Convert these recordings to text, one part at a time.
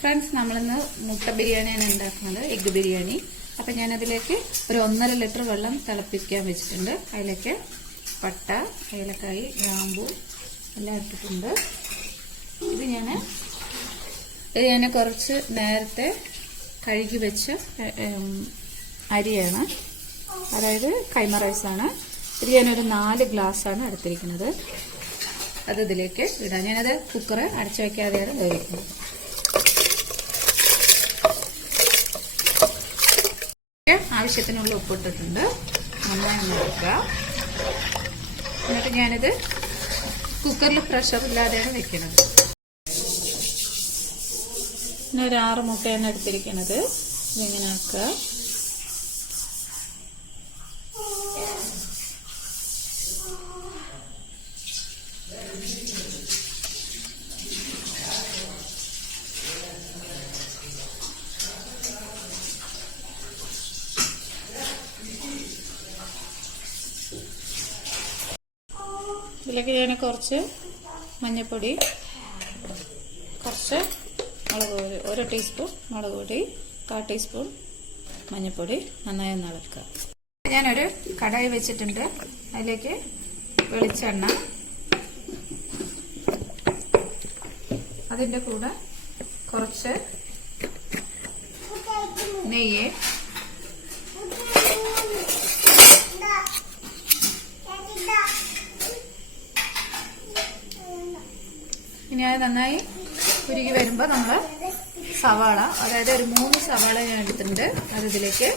Friends, നമ്മളിന്ന് മുട്ട ബിരിയാണിയാണ് ഉണ്ടാക്കുന്നത്, എഗ്ഗ് ബിരിയാണി. അപ്പം ഞാനതിലേക്ക് ഒരു 1.5 ലിറ്റർ വെള്ളം തിളപ്പിക്കാൻ വെച്ചിട്ടുണ്ട്. അതിലേക്ക് പട്ട, ഏലക്കായി, ഗ്രാമ്പൂ എല്ലാം ഇട്ടിട്ടുണ്ട്. ഇത് ഞാൻ കുറച്ച് നേരത്തെ കഴുകി വെച്ച അരിയാണ്, അതായത് കൈമ റൈസാണ്. ഇത് ഞാനൊരു 4 ഗ്ലാസ്സാണ് എടുത്തിരിക്കുന്നത്. അത് ഇതിലേക്ക് ഇടാം. ഞാനത് കുക്കറ് അടച്ചു വയ്ക്കാതെയാണ് വേവിക്കുന്നത്. ആവശ്യത്തിനുള്ള ഉപ്പിട്ടിട്ടുണ്ട്. നന്നായി നോക്കുക. എന്നിട്ട് ഞാനിത് കുക്കറിൽ പ്രഷർ ഇല്ലാതെയാണ് വെക്കുന്നത്. പിന്നെ ഒരു 6 മുട്ടയാണ് എടുത്തിരിക്കുന്നത്. ഇതിങ്ങനെ ആക്കുക. ഇതിലേക്ക് ഞാൻ കുറച്ച് മഞ്ഞൾപ്പൊടി, കുറച്ച് മുളക് പൊടി, 1 ടീസ്പൂൺ മുളക് പൊടി, 1/4 ടീസ്പൂൺ മഞ്ഞൾപ്പൊടി നന്നായി ഒന്ന് ഇളക്കുക. ഞാനൊരു കടായി വെച്ചിട്ടുണ്ട്. അതിലേക്ക് വെളിച്ചെണ്ണ, അതിൻ്റെ കൂടെ കുറച്ച് നെയ്യ്, ഇനി അത് നന്നായി ഉരുകി വരുമ്പോൾ നമ്മൾ സവാള, അതായത് ഒരു 3 സവാള ഞാൻ എടുത്തിട്ടുണ്ട്. അത് ഇതിലേക്ക്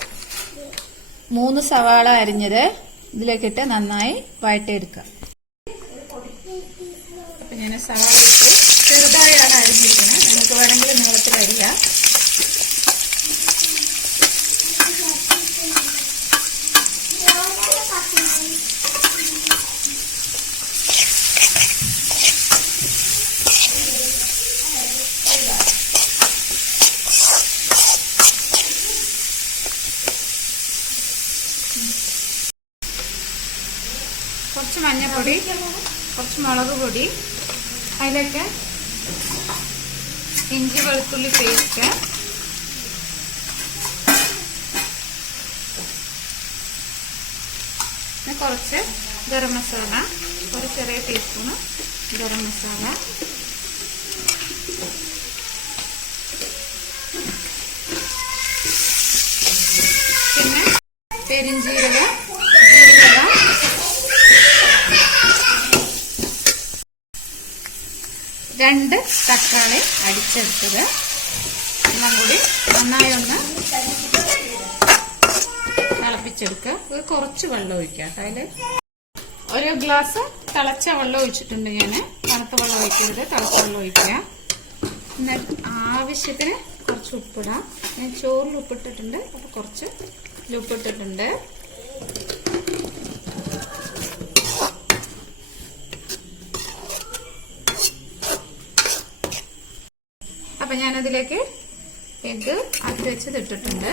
3 സവാള അരിഞ്ഞത് ഇതിലേക്കിട്ട് നന്നായി വഴറ്റിയെടുക്കുക. അപ്പം ഞാൻ സവാള ഇട്ട് ചെറുതായാണ് അരിഞ്ഞിരിക്കുന്നത്. നമുക്ക് വേണമെങ്കിൽ നീളത്തിൽ അരിയാം. കുറച്ച് മഞ്ഞൾപ്പൊടി, കുറച്ച് മുളക് പൊടി, അതിലേക്ക് ഇഞ്ചി വെളുത്തുള്ളി പേസ്റ്റ്, പിന്നെ കുറച്ച് ഗരം മസാല, ഒരു ചെറിയ ടീസ്പൂണ് ഗരം മസാല, പിന്നെ പെരിഞ്ജീരകം, ജീരകം, രണ്ട് തക്കാളി അടിച്ചെടുത്തത് എല്ലാം കൂടി നന്നായി ഒന്ന് തിളപ്പിച്ചെടുക്കുക. ഇത് കുറച്ച് വെള്ളം ഒഴിക്കുക. അതിൽ 1 ഗ്ലാസ് തിളച്ച വെള്ളം ഒഴിച്ചിട്ടുണ്ട്. ഞാൻ തണുത്ത വെള്ളം ഒഴിക്കരുത്, തിളച്ച വെള്ളം ഒഴിക്കുക. എന്നിട്ട് ആവശ്യത്തിന് കുറച്ച് ഉപ്പിടാം. ഞാൻ ചോറിൽ ഉപ്പിട്ടിട്ടുണ്ട്, അപ്പോൾ കുറച്ച് ഉപ്പിട്ടിട്ടുണ്ട്. അപ്പൊ ഞാനതിലേക്ക് എഗ്ഗ് അകത്ത് വെച്ചത് ഇട്ടിട്ടുണ്ട്.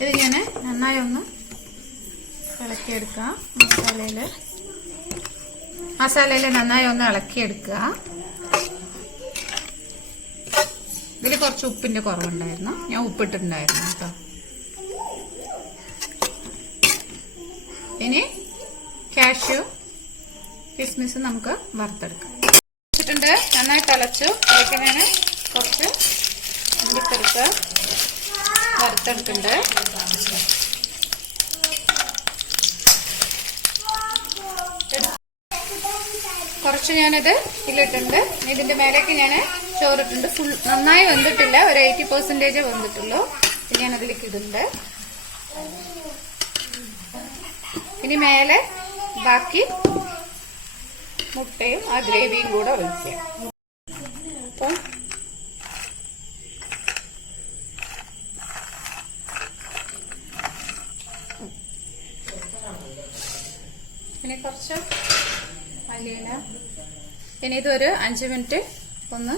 ഇത് ഞാൻ നന്നായി ഒന്ന് ഇളക്കിയെടുക്കാം. മസാലയിൽ നന്നായി ഒന്ന് ഇളക്കിയെടുക്കുക. ഇതിൽ കുറച്ച് ഉപ്പിന്റെ കുറവുണ്ടായിരുന്നു, ഞാൻ ഉപ്പിട്ടിട്ടുണ്ടായിരുന്നു കേട്ടോ. ഇനി കാഷ്യൂ, കിസ്മിസ് നമുക്ക് വറുത്തെടുക്കാം. വെച്ചിട്ടുണ്ട്, നന്നായി തിളച്ചു. അതിലേക്ക് ഞാൻ കുറച്ച് ഉള്ളിപ്പരിപ്പ് വറുത്തെടുക്കുന്നുണ്ട്. കുറച്ച് ഞാനത് ഇതിലിട്ടുണ്ട്. ഇതിന്റെ മേലേക്ക് ഞാൻ ചോറിട്ടുണ്ട്. ഫുൾ നന്നായി വെന്തിട്ടില്ല, ഒരു 80% വെന്തിട്ടുള്ളൂ. ഞാൻ അതിലേക്ക് ഇടുന്നുണ്ട്. ഇനി മേലെ ബാക്കി മുട്ടയും ആ ഗ്രേവിയും കൂടെ ഒഴിക്കുക. അപ്പം ഇനി കുറച്ച് മല്ലിയില. ഇനി ഇതൊരു 5 മിനിറ്റ് ഒന്ന്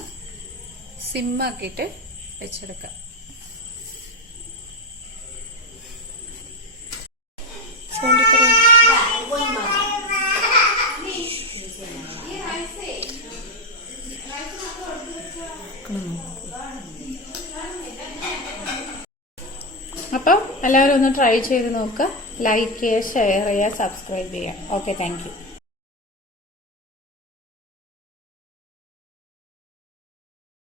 സിമ്മാക്കിയിട്ട് വെച്ചെടുക്കാം. അപ്പം എല്ലാവരും ഒന്ന് ട്രൈ ചെയ്ത് നോക്കുക. ലൈക്ക് ചെയ്യുക, ഷെയർ ചെയ്യുക, സബ്സ്ക്രൈബ് ചെയ്യുക. Okay, thank you.